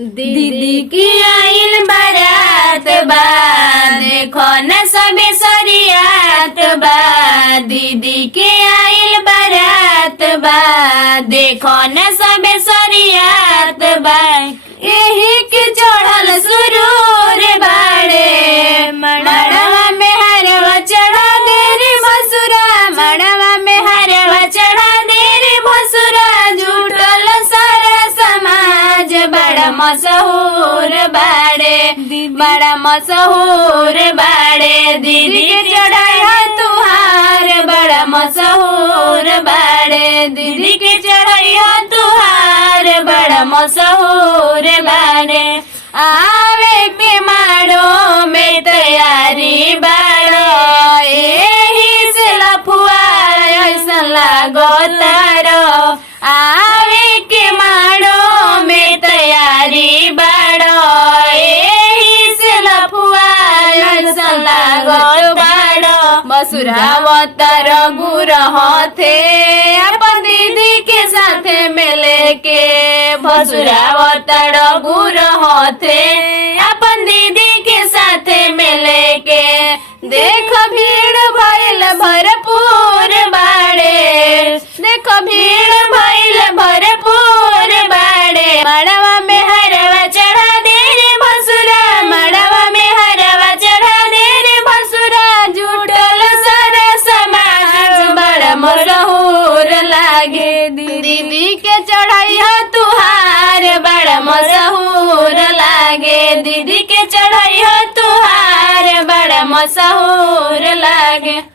दीदी की आइल बारात बा, देखो न सबे सरियात बा। दीदी के आइल बारात बा, देखो न सबे सरियात बा। एही के चढ़ल सुरूर बाड़े, मड़वा में हरवा चढ़ा दे रे भसुरा, मड़वा में हरवा चढ़ा दे रे भसुरा। जुटल सारा समाज बड़ा मशहूर बाड़े, बड़ा मशहूर बाड़े। दीदी के चढ़ाया तुहार बड़ा मशहूर बाड़े, दीदी के चढ़ाया तुहार बड़ा मशहूर बाड़े। आवे के माड़ो में तैयारी बाड़ो, एही से लफुआ ऐसन लागो तारो। आवे के माड़ो में तैयारी बाड़ो, एही से लफुआ ऐसन लागो बाड़ो। बसुरावतर गुरहथे अपन दीदी के साथे मिले के, बसुरावतर गुरहथे अपन दीदी के साथे मिले के। देख भीड़ भइल भरपूर बाड़े, देख भीड़ भइल भरपूर बाड़े। मड़वा में हरवा चढ़ा दे रे भसुरा, मड़वा में हरवा चढ़ा दे रे भसुरा। जुटल सारा समाज बड़ा मशहूर लागे, दीदी के चढ़ाइया तुहार बड़ा मशहूर लागे। दीदी के चढ़ाइया तुहार बड़ा मशहूर लागे।